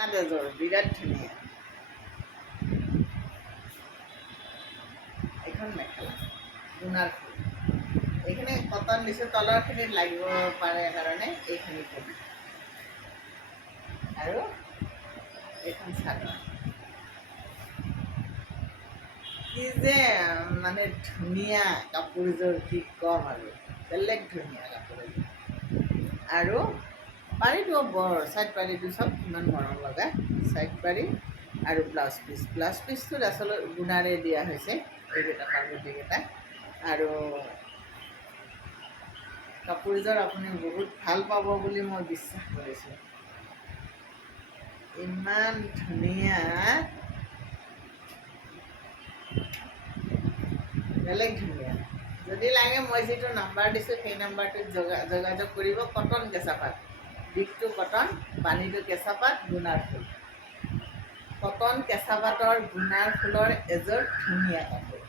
এযোৰ বিৰাট ধুনীয়া এইখন মেখেলা গুণাৰ ফুল এইখিনি কটন দিছোঁ তলৰখিনিত লাগিব পাৰে কাৰণে এইখিনি কবি আৰু এইখন চাদৰ কি যে মানে ধুনীয়া কাপোৰযোৰ কি ক'ম আৰু বেলেগ ধুনীয়া কাপোৰযোৰ আৰু পাৰিটো বৰ ছাইড পাৰিটো চব ইমান মৰম লগা ছাইড পাৰি আৰু ব্লাউজ পিচটোত আচলতে গুণাৰে দিয়া হৈছে এইকেইটা পাৰ্বতীকেইটা আৰু কাপোৰযোৰ আপুনি বহুত ভাল পাব বুলি মই বিশ্বাস কৰিছোঁ ইমান ধুনীয়া বেলেগ ধুনীয়া যদি লাগে মই যিটো নাম্বাৰ দিছোঁ সেই নাম্বাৰটোত যোগাযোগ কৰিব কটন কেঁচাপাত দিশটো কটন পানীটো কেঁচাপাত গুণাৰ ফুল কটন কেঁচাপাতৰ গুণাৰ ফুলৰ এযোৰ ধুনীয়া কাপোৰ